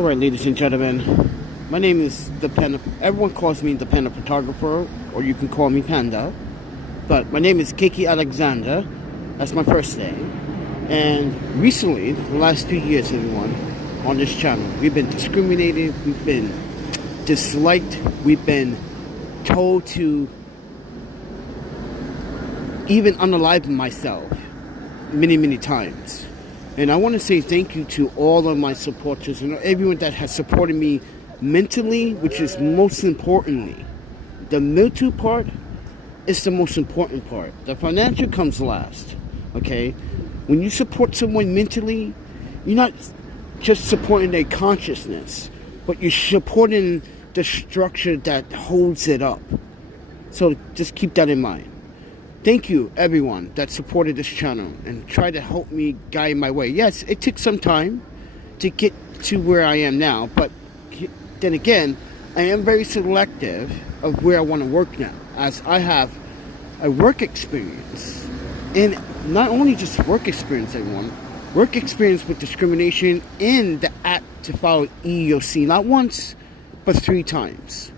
Alright, ladies and gentlemen, my name is everyone calls me the Panda Photographer, or you can call me Panda, but my name is Kiki Alexander. That's my first name. And recently, the last 2 years, everyone, on this channel, we've been discriminated, we've been disliked, we've been told to even unalive myself many times. And I want to say thank you to all of my supporters and everyone that has supported me mentally, which is most importantly. The mental part is the most important part. The financial comes last, okay? When you support someone mentally, you're not just supporting their consciousness, but you're supporting the structure that holds it up. So just keep that in mind. Thank you, everyone that supported this channel and tried to help me guide my way. Yes, it took some time to get to where I am now, but then again, I am very selective of where I want to work now, as I have a work experience. And not only just work experience, everyone, work experience with discrimination in the act to file EEOC, not once, but 3 times.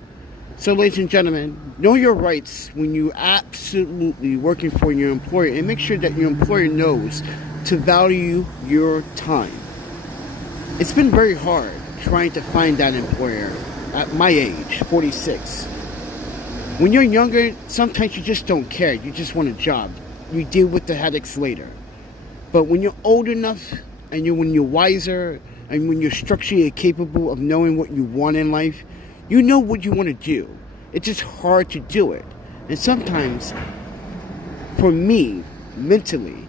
So, ladies and gentlemen, know your rights when you absolutely working for your employer, and make sure that your employer knows to value your time. It's been very hard trying to find that employer at my age, 46. When you're younger, sometimes you just don't care. You just want a job. You deal with the headaches later. But when you're old enough, and when you're wiser, and when you're structurally capable of knowing what you want in life, you know what you want to do. It's just hard to do it. And sometimes, for me, mentally,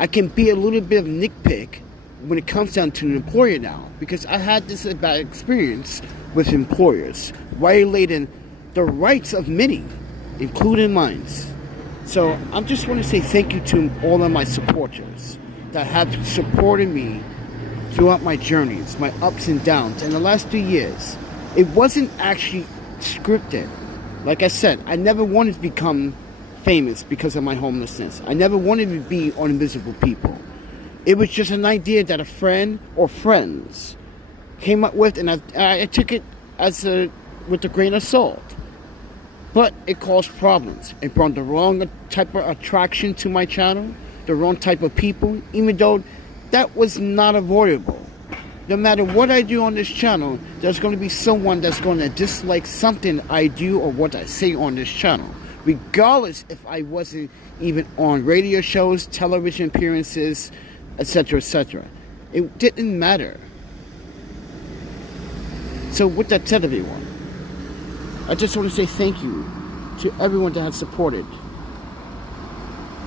I can be a little bit of nitpick when it comes down to an employer now. Because I had this bad experience with employers, violating the rights of many, including mine. So I just want to say thank you to all of my supporters that have supported me throughout my journeys, my ups and downs. In the last 2 years, it wasn't actually scripted. Like I said, I never wanted to become famous because of my homelessness. I never wanted to be on Invisible People. It was just an idea that a friend or friends came up with, and I took it with a grain of salt. But it caused problems. It brought the wrong type of attraction to my channel, the wrong type of people, even though that was not avoidable. No matter what I do on this channel, there's going to be someone that's going to dislike something I do or what I say on this channel. Regardless if I wasn't even on radio shows, television appearances, etc., etc. It didn't matter. So with that said, everyone, I just want to say thank you to everyone that has supported.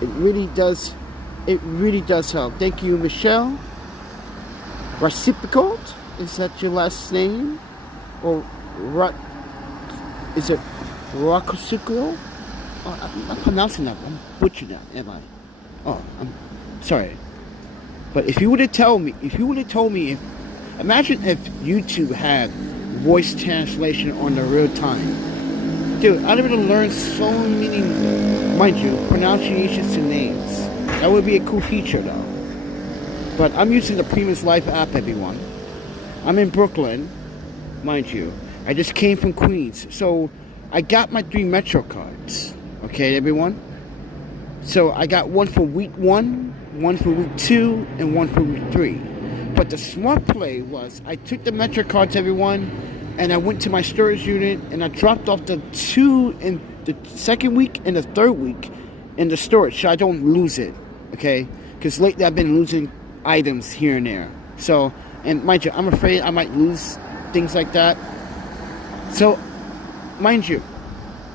It really does help. Thank you, Michelle. Reciprocal, is that your last name? Or is it Rocosico? Oh, I'm pronouncing that. I'm butchering that, am I? Oh, I'm sorry. But if you would have told me, imagine if YouTube had voice translation on the real time. Dude, I'd have learned so many, mind you, pronunciations to names. That would be a cool feature though. But I'm using the Previous Life app, everyone. I'm in Brooklyn, mind you. I just came from Queens. So I got my 3 Metro cards. Okay, everyone? So I got one for week 1, one for week 2, and one for week 3. But the smart play was I took the Metro cards, everyone, and I went to my storage unit and I dropped off the 2 in the second week and the 3rd week in the storage so I don't lose it. Okay? Because lately I've been losing items here and there. So, and mind you, I'm afraid I might lose things like that. So, mind you,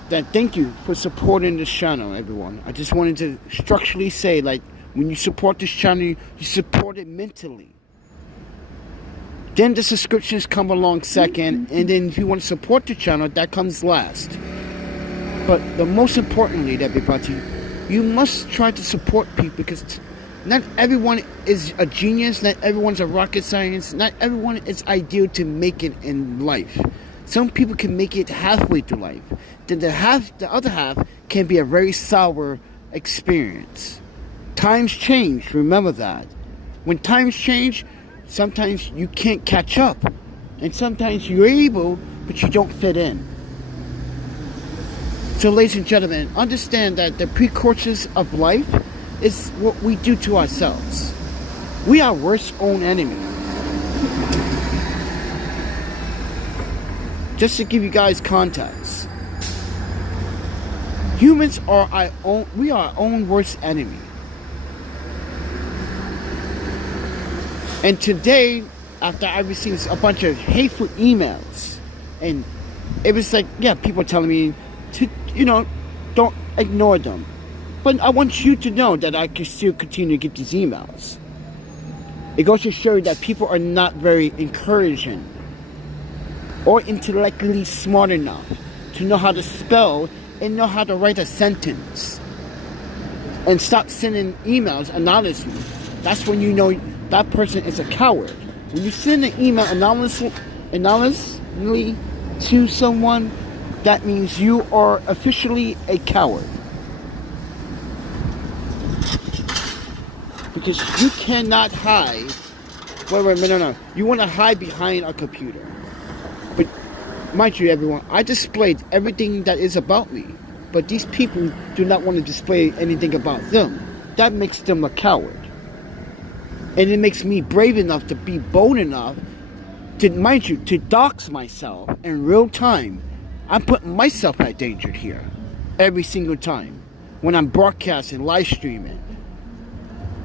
that thank you for supporting this channel, everyone. I just wanted to structurally say, like, when you support this channel, you support it mentally. Then the subscriptions come along second, and then if you want to support the channel, that comes last. But the most importantly, everybody, you must try to support people, because not everyone is a genius, not everyone's a rocket science, not everyone is ideal to make it in life. Some people can make it halfway through life. Then the other half can be a very sour experience. Times change, remember that. When times change, sometimes you can't catch up. And sometimes you're able, but you don't fit in. So ladies and gentlemen, understand that the precursors of life is what we do to ourselves. We are our worst own enemy. Just to give you guys context, humans are we are our own worst enemy. And today, after I received a bunch of hateful emails, and it was like, yeah, people telling me to, don't ignore them. But I want you to know that I can still continue to get these emails. It goes to show you that people are not very encouraging or intellectually smart enough to know how to spell and know how to write a sentence. And stop sending emails anonymously. That's when you know that person is a coward. When you send an email anonymously to someone, that means you are officially a coward. Because you cannot hide. Wait, no. You want to hide behind a computer. But mind you, everyone, I displayed everything that is about me. But these people do not want to display anything about them. That makes them a coward. And it makes me brave enough to be bold enough to, mind you, to dox myself in real time. I'm putting myself at danger here every single time when I'm broadcasting, live streaming.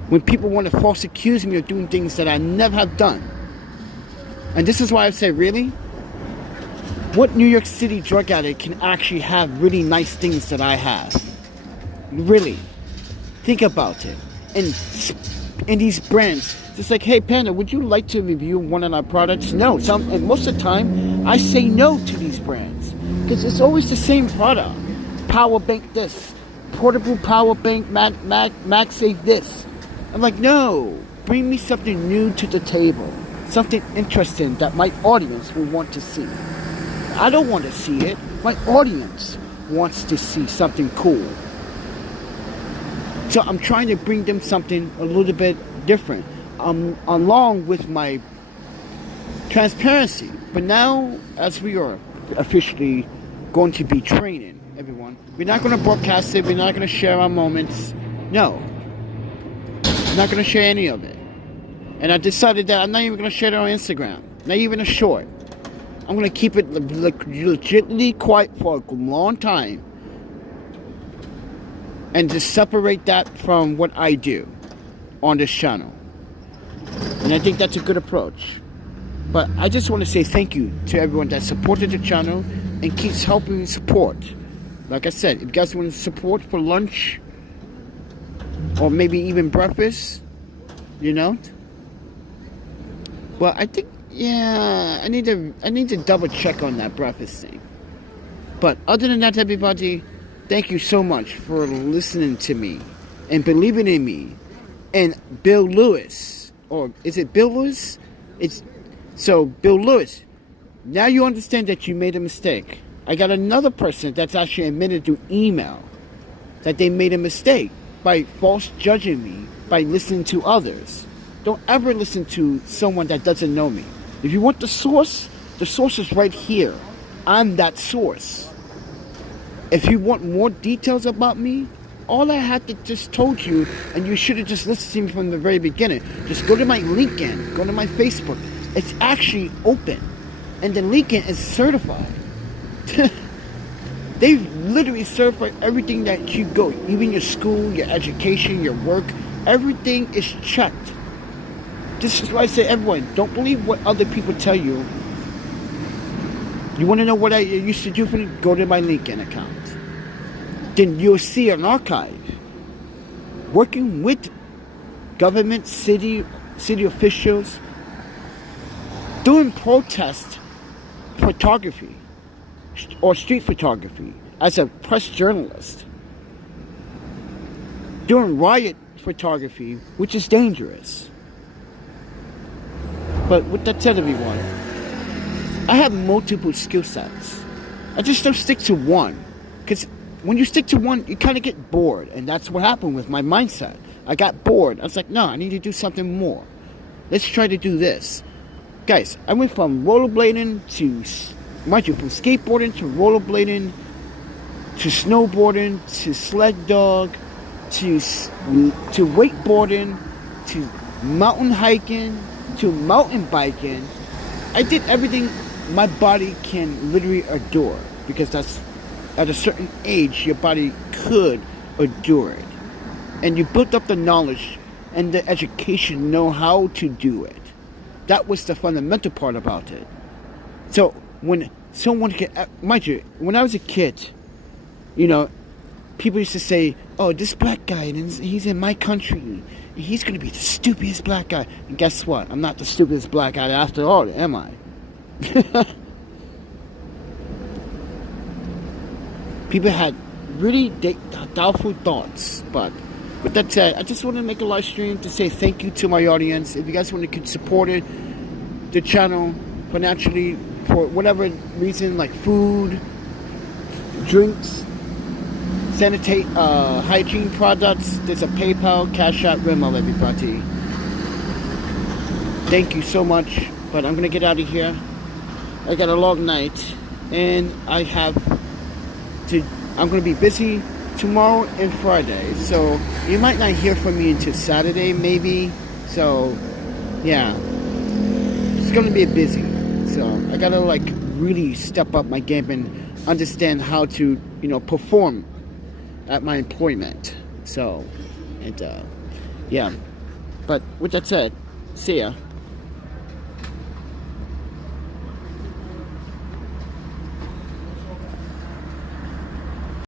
When people want to false accuse me of doing things that I never have done. And this is why I say, really? What New York City drug addict can actually have really nice things that I have? Really? Think about it. And these brands, it's like, hey Panda, would you like to review one of our products? No. And most of the time, I say no to these brands. Because it's always the same product. Power bank this. Portable power bank, MagSafe this. I'm like, no. Bring me something new to the table. Something interesting that my audience will want to see. I don't want to see it. My audience wants to see something cool. So I'm trying to bring them something a little bit different. Along with my transparency. But now, as we are officially going to be training everyone, we're not going to broadcast it. We're not going to share our moments. No. I'm not going to share any of it. And I decided that I'm not even going to share it on Instagram. Not even a short. I'm going to keep it legitimately quiet for a long time. And just separate that from what I do on this channel. And I think that's a good approach. But I just want to say thank you to everyone that supported the channel and keeps helping me support. Like I said, if you guys want to support for lunch or maybe even breakfast, well, I think, yeah, I need to double check on that breakfast thing. But other than that, everybody, thank you so much for listening to me and believing in me. And Bill Lewis, or is it Bill Lewis? So Bill Lewis, now you understand that you made a mistake. I got another person that's actually admitted through email that they made a mistake by false judging me, by listening to others. Don't ever listen to someone that doesn't know me. If you want the source is right here. I'm that source. If you want more details about me, all I had to just told you, and you should have just listened to me from the very beginning. Just go to my LinkedIn, go to my Facebook. It's actually open. And the LinkedIn is certified. They've literally certified everything that you go. Even your school, your education, your work. Everything is checked. This is why I say, everyone, don't believe what other people tell you. You want to know what I used to do for you? Go to my LinkedIn account. Then you'll see an archive. Working with government, city officials, doing protest photography or street photography as a press journalist. Doing riot photography, which is dangerous. But with that said, everyone, I have multiple skill sets. I just don't stick to one. Because when you stick to one, you kind of get bored. And that's what happened with my mindset. I got bored. I was like, no, I need to do something more. Let's try to do this. Guys, I went from rollerblading to, mind you, from skateboarding to rollerblading to snowboarding to sled dog to wakeboarding to mountain hiking to mountain biking. I did everything my body can literally adore, because that's at a certain age your body could endure it, and you built up the knowledge and the education, know how to do it. That was the fundamental part about it. So when someone can, mind you, when I was a kid, you know, people used to say, oh, this black guy, he's in my country, he's going to be the stupidest black guy. And guess what? I'm not the stupidest black guy after all, am I? People had really doubtful thoughts. But with that said, I just want to make a live stream to say thank you to my audience. If you guys want to support the channel financially for whatever reason, like food, drinks, hygiene products, there's a PayPal, Cash App, Venmo, everybody. Thank you so much. But I'm gonna get out of here. I got a long night, and I'm gonna be busy tomorrow and Friday, so you might not hear from me until Saturday, maybe. So yeah, it's gonna be busy. So I gotta really step up my game and understand how to, perform at my employment. So, and yeah. But with that said, see ya.